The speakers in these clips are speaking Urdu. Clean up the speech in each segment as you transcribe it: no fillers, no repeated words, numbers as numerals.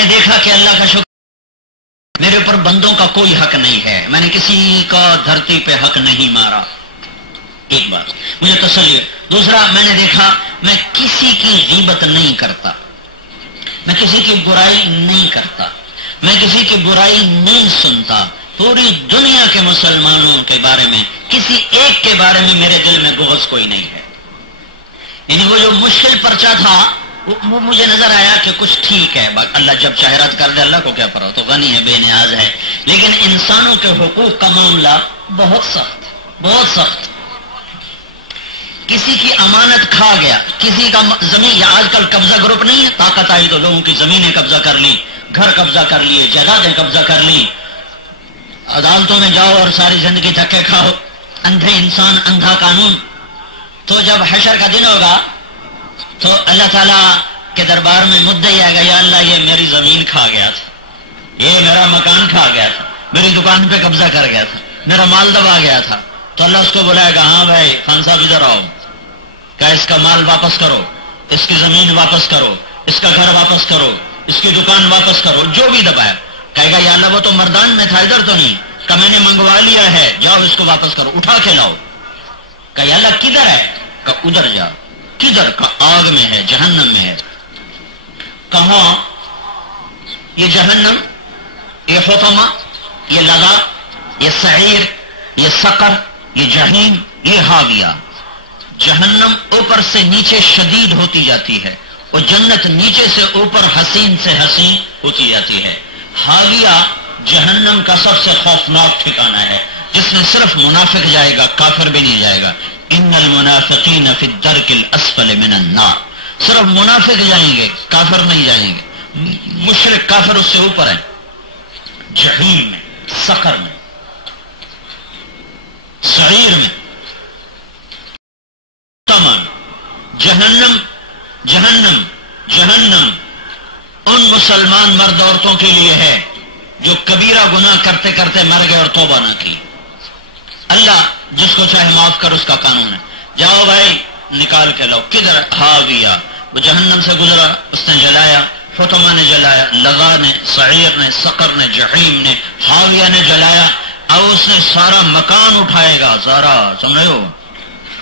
نے دیکھا کہ اللہ کا شکر میرے اوپر بندوں کا کوئی حق نہیں ہے، میں نے کسی کا دھرتی پہ حق نہیں مارا، ایک بات مجھے تسلی ہے۔ دوسرا، میں نے دیکھا میں کسی کی غیبت نہیں کرتا، میں کسی کی برائی نہیں کرتا، میں کسی کی برائی نہیں سنتا، پوری دنیا کے مسلمانوں کے بارے میں کسی ایک کے بارے میں میرے دل میں بغض کوئی نہیں ہے۔ یعنی وہ جو مشکل پرچہ تھا وہ مجھے نظر آیا کہ کچھ ٹھیک ہے، اللہ جب چاہے رد کر دے، اللہ کو کیا پرواہ، تو غنی ہے، بے نیاز ہے، لیکن انسانوں کے حقوق کا معاملہ بہت سخت، بہت سخت۔ کسی کی امانت کھا گیا، کسی کا زمین، یا آج کل قبضہ گروپ نہیں ہے، طاقت آئی تو لوگوں کی زمینیں قبضہ کر لی، گھر قبضہ کر لیے، جائیدادیں قبضہ کر لی، عدالتوں میں جاؤ اور ساری زندگی دھکے کھاؤ، اندھے انسان اندھا قانون۔ تو جب حشر کا دن ہوگا تو اللہ تعالیٰ کے دربار میں مدعی آئے گا، یا اللہ یہ میری زمین کھا گیا تھا، یہ میرا مکان کھا گیا تھا، میری دکان پہ قبضہ کر گیا تھا، میرا مال دبا گیا تھا، تو اللہ اس کو بلائے گا، ہاں بھائی خان صاحب ادھر آؤ، کہ اس کا مال واپس کرو، اس کی زمین واپس کرو، اس کا گھر واپس کرو، اس کی دکان واپس کرو، جو بھی دبایا۔ کہے گا یا اللہ وہ تو مردان میں تھا، ادھر تو نہیں، کہ میں نے منگوا لیا ہے، جاؤ اس کو واپس کرو، اٹھا کے لاؤ۔ کہ یا اللہ کدھر ہے؟ کہ ادھر جا۔ کدھر؟ کہ آگ میں ہے، جہنم میں ہے۔ کہاں؟ یہ جہنم، یہ حطمہ، یہ لظا، یہ سعیر، یہ سقر، یہ جہنم، یہ حاویہ۔ جہنم اوپر سے نیچے شدید ہوتی جاتی ہے اور جنت نیچے سے اوپر حسین سے حسین ہوتی جاتی ہے۔ حاویہ جہنم کا سب سے خوفناک ٹھکانہ ہے، جس میں صرف منافق جائے گا، کافر بھی نہیں جائے گا۔ ان المنافقین فی الدرک الاسفل من النار، صرف منافق جائیں گے، کافر نہیں جائیں گے۔ مشرک کافر اس سے اوپر ہے، جہنم میں، سقر میں، سعیر میں، تمام جہنم۔ جہنم جہنم ان مسلمان مرد عورتوں کے لیے ہے جو کبیرہ گناہ کرتے کرتے مر گئے اور توبہ نہ کی۔ اللہ جس کو چاہے معاف کر، اس کا قانون ہے۔ جاؤ بھائی نکال کے لاؤ۔ کدھر؟ حاویہ، وہ جہنم سے گزرا، اس نے جلایا، حطمہ نے جلایا، لظا نے، سعیر نے، سقر نے، جحیم نے، حاویہ نے جلایا۔ اب اس نے سارا مکان اٹھائے گا، سارا، سمجھ ہو،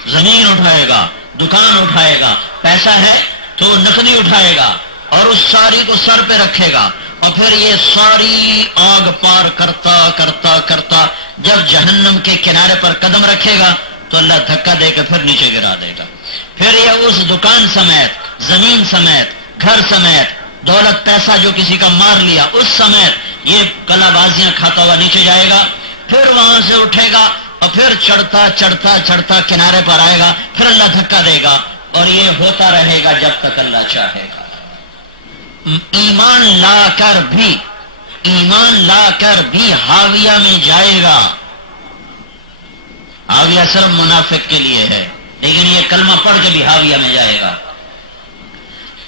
زمین اٹھائے گا، دکان اٹھائے گا، پیسہ ہے تو نقدی اٹھائے گا اور اس ساری کو سر پہ رکھے گا، اور پھر یہ ساری آگ پار کرتا کرتا کرتا جب جہنم کے کنارے پر قدم رکھے گا تو اللہ دھکا دے کے پھر نیچے گرا دے گا۔ پھر یہ اس دکان سمیت، زمین سمیت، گھر سمیت، دولت پیسہ جو کسی کا مار لیا اس سمیت یہ کلا بازیاں کھاتا ہوا نیچے جائے گا۔ پھر وہاں سے اٹھے گا اور پھر چڑھتا چڑھتا چڑھتا کنارے پر آئے گا، پھر اللہ دھکا دے گا، اور یہ ہوتا رہے گا جب تک اللہ چاہے گا۔ ایمان لا کر بھی حاویہ میں جائے گا۔ حاویہ صرف منافق کے لیے ہے، لیکن یہ کلمہ پڑھ کے بھی حاویہ میں جائے گا۔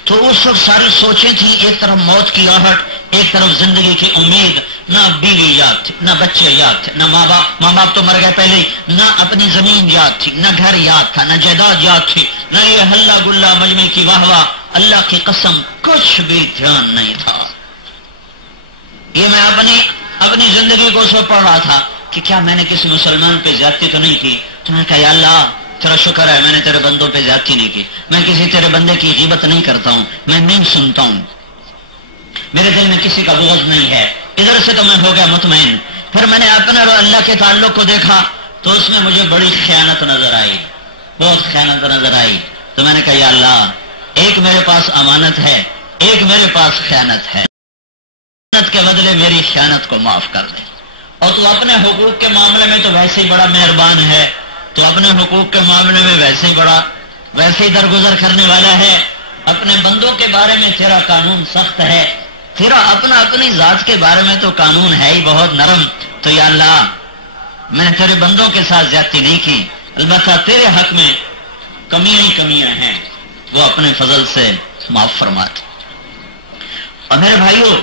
تو اس وقت ساری سوچیں تھیں، ایک طرف موت کی آہٹ، ایک طرف زندگی کی امید، نہ بیوی یاد تھی، نہ بچے یاد تھے، نہ ماں باپ تو مر گئے پہلے ہی، نہ اپنی زمین یاد تھی، نہ گھر یاد تھا، نہ جائیداد یاد تھی، نہ یہ ہلا گلا مجمع کی واہ واہ، اللہ کی قسم کچھ بھی دھیان نہیں تھا۔ یہ میں اپنی زندگی کو اس وقت پڑھ رہا تھا کہ کیا میں نے کسی مسلمان پہ زیادتی تو نہیں کی۔ تو میں نے کہا یا اللہ تیرا شکر ہے میں نے تیرے بندوں پہ زیادتی نہیں کی، میں کسی تیرے بندے کی غیبت نہیں کرتا ہوں، میں نہیں سنتا ہوں، میرے دل میں کسی کا بغض نہیں ہے۔ ادھر سے تو میں ہو گیا مطمئن۔ پھر میں نے اپنے اور اللہ کے تعلق کو دیکھا تو اس میں مجھے بڑی خیانت نظر آئی، بہت خیانت نظر آئی۔ تو میں نے کہا یا اللہ ایک میرے پاس امانت ہے، ایک میرے پاس خیانت ہے، خیانت کے بدلے میری خیانت کو معاف کر دے۔ اور تو اپنے حقوق کے معاملے میں تو ویسے ہی بڑا مہربان ہے، تو اپنے حقوق کے معاملے میں ویسے ہی درگزر کرنے والا ہے، اپنے بندوں کے بارے میں تیرا قانون سخت ہے، تیرا اپنی ذات کے بارے میں تو قانون ہے ہی بہت نرم۔ تو یا اللہ میں نے تیرے بندوں کے ساتھ زیادتی نہیں کی، البتہ تیرے حق میں کمیاں ہیں، وہ اپنے فضل سے معاف فرماتے۔ اور میرے بھائیوں،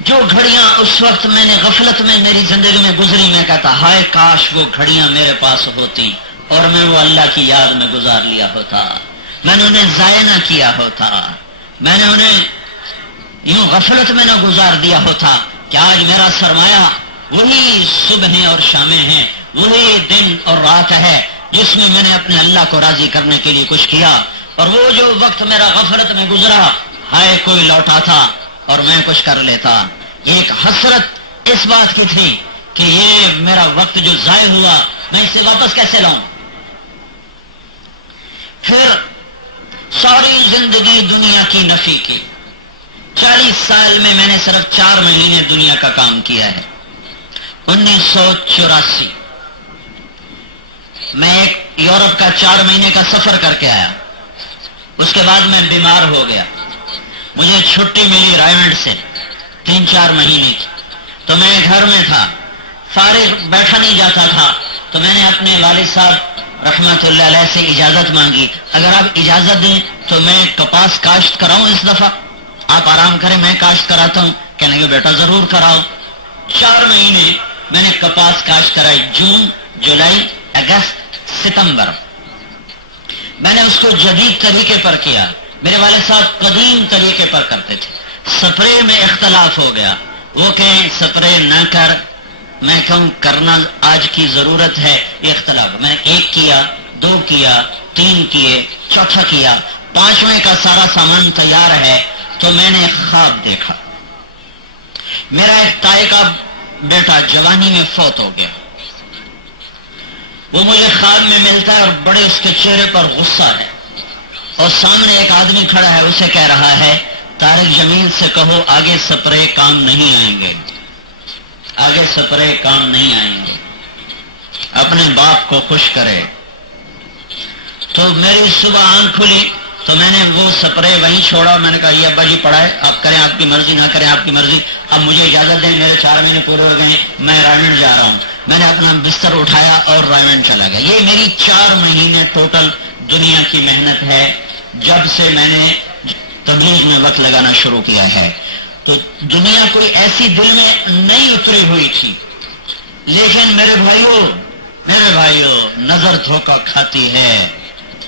جو گھڑیاں اس وقت میں نے غفلت میں میری زندگی میں گزری، میں کہتا ہائے کاش وہ گھڑیاں میرے پاس ہوتی اور میں وہ اللہ کی یاد میں گزار لیا ہوتا، میں نے انہیں ضائع نہ کیا ہوتا، میں نے انہیں یوں غفلت میں نہ گزار دیا ہوتا کہ آج میرا سرمایہ وہی صبح اور شامیں ہیں، وہی دن اور رات ہے جس میں میں نے اپنے اللہ کو راضی کرنے کے لیے کچھ کیا، اور وہ جو وقت میرا غفلت میں گزرا ہائے کوئی لوٹا تھا اور میں کچھ کر لیتا۔ یہ ایک حسرت اس بات کی تھی کہ یہ میرا وقت جو ضائع ہوا میں اسے واپس کیسے لاؤں۔ پھر ساری زندگی دنیا کی نفی کی، 40 سال میں نے صرف 4 مہینے دنیا کا کام کیا ہے۔ 1984 میں ایک یورپ کا 4 مہینے کا سفر کر کے آیا، اس کے بعد میں بیمار ہو گیا، مجھے چھٹی ملی رائمنڈ سے 3-4 مہینے کی، تو میں گھر میں تھا، فارغ بیٹھا نہیں جاتا تھا، تو میں نے اپنے والد صاحب رحمت اللہ علیہ سے اجازت مانگی، اگر آپ اجازت دیں تو میں کپاس کاشت کراؤں، اس دفعہ آپ آرام کریں میں کاشت کراتا ہوں۔ کہنے لگے بیٹا ضرور کراؤ۔ 4 مہینے میں نے کپاس کاشت کرائی، جون، جولائی، اگست، ستمبر۔ میں نے اس کو جدید طریقے پر کیا، میرے والد صاحب قدیم طریقے پر کرتے تھے، سپرے میں اختلاف ہو گیا، وہ کہیں سپرے نہ کر، میں کہوں کرنا آج کی ضرورت ہے، یہ اختلاف۔ میں 1 کیا، 2 کیا، 3 کیے، چوتھا کیا، 5ویں کا سارا سامان تیار ہے تو میں نے خواب دیکھا، میرا ایک تائی کا بیٹا جوانی میں فوت ہو گیا، وہ مجھے خواب میں ملتا ہے اور بڑے اس کے چہرے پر غصہ ہے، اور سامنے ایک آدمی کھڑا ہے، اسے کہہ رہا ہے طارق جمیل سے کہو آگے سپرے کام نہیں آئیں گے، آگے سپرے کام نہیں آئیں گے، اپنے باپ کو خوش کرے۔ تو میری صبح آنکھ کھلی تو میں نے وہ سپرے وہیں چھوڑا، میں نے کہا یہ ابا جی پڑھائے، آپ کریں آپ کی مرضی، نہ کریں آپ کی مرضی، اب مجھے اجازت دیں، میرے 4 مہینے پورے ہو گئے، میں رائمنڈ جا رہا ہوں۔ میں نے اپنا بستر اٹھایا اور رائمنڈ چلا گیا۔ یہ میری 4 مہینے ٹوٹل دنیا کی محنت ہے جب سے میں نے تبلیغ میں وقت لگانا شروع کیا ہے۔ تو دنیا کوئی ایسی دل میں نہیں اتری ہوئی تھی، لیکن میرے بھائیوں نظر دھوکہ کھاتی ہے،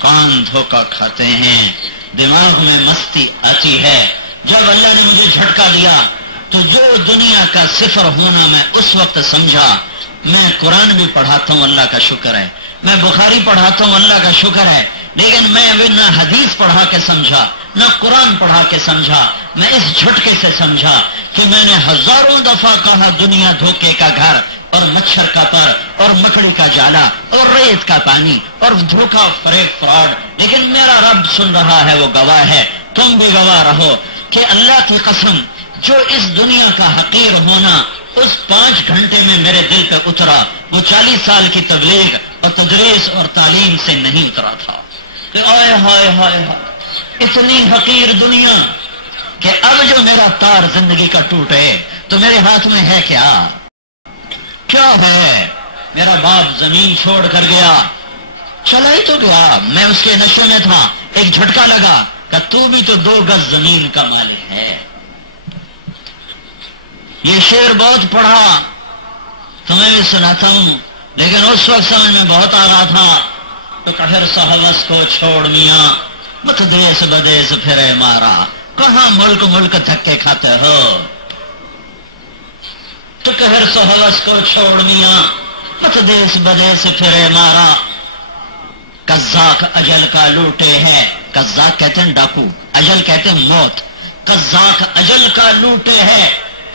کان دھوکہ کھاتے ہیں، دماغ میں مستی آتی ہے۔ جب اللہ نے مجھے جھٹکا دیا تو جو دنیا کا صفر ہونا میں اس وقت سمجھا، میں قرآن بھی پڑھاتا ہوں اللہ کا شکر ہے، میں بخاری پڑھاتا ہوں اللہ کا شکر ہے، لیکن میں ابھی نہ حدیث پڑھا کے سمجھا نہ قرآن پڑھا کے سمجھا، میں اس جھٹکے سے سمجھا کہ میں نے ہزاروں دفعہ کہا دنیا دھوکے کا گھر اور مچھر کا پر اور مکڑی کا جالا اور ریت کا پانی اور دھوکا فریب فراڈ، لیکن میرا رب سن رہا ہے، وہ گواہ ہے، تم بھی گواہ رہو کہ اللہ کی قسم جو اس دنیا کا حقیر ہونا اس 5 گھنٹے میں میرے دل پہ اترا، وہ 40 سال کی تبلیغ اور تدریس اور تعلیم سے نہیں اترا تھا۔ کہ آئے ہائے ہائے اتنی حقیر دنیا کہ اب جو میرا تار زندگی کا ٹوٹے تو میرے ہاتھ میں ہے کیا ہے؟ میرا باپ زمین چھوڑ کر گیا، چلا ہی تو گیا، میں اس کے نشے میں تھا، ایک جھٹکا لگا کہ تو بھی تو 2 گز زمین کا مالک ہے۔ یہ شعر بہت پڑھا، تمہیں بھی سناتا ہوں، لیکن اس وقت سمجھ میں بہت آ رہا تھا۔ تو کہر سہوس کو چھوڑ میاں، مت دیس بدیس پھرے مارا، کہاں ملک دھکے کھاتے ہو۔ تو کہر سہوس کو چھوڑ میاں، مت دیس بدیس پھرے مارا، قزاق اجل کا لوٹے ہے، قزاق کہتے ہیں ڈاکو، اجل کہتے ہیں موت، قزاق اجل کا لوٹے ہے،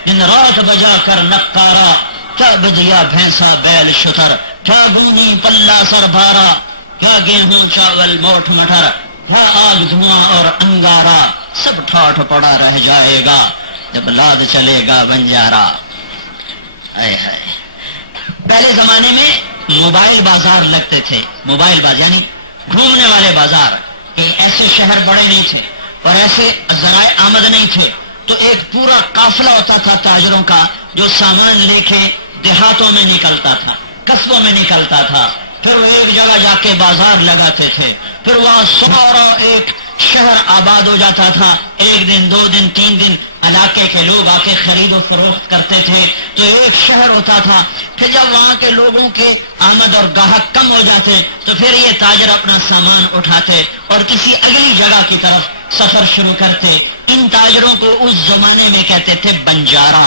دن رات بجا کر نقارا، کیا بدیا بھینسا بیل شتر، کیا گونی پلہ سر بھارا، کیا گیہوں چاول موٹ مٹر، ہے آگ دھواں اور انگارا، سب ٹھاٹھ پڑا رہ جائے گا جب لاد چلے گا بنجارا۔ پہلے زمانے میں موبائل بازار لگتے تھے، موبائل بازار یعنی گھومنے والے بازار، ایسے شہر بڑے نہیں تھے اور ایسے ذرائع آمد نہیں تھے، تو ایک پورا قافلہ ہوتا تھا تاجروں کا جو سامان لے کے دیہاتوں میں نکلتا تھا، قصبوں میں نکلتا تھا، پھر وہ ایک جگہ جا کے بازار لگاتے تھے، پھر وہاں سارا ایک شہر آباد ہو جاتا تھا، 1 دن 2 دن 3 دن علاقے کے لوگ آ کے خرید و فروخت کرتے تھے، تو ایک شہر ہوتا تھا۔ پھر جب وہاں کے لوگوں کے آمد اور گاہک کم ہو جاتے تو پھر یہ تاجر اپنا سامان اٹھاتے اور کسی اگلی جگہ کی طرف سفر شروع کرتے۔ ان تاجر تاجروں کو اس زمانے میں کہتے تھے بنجارا.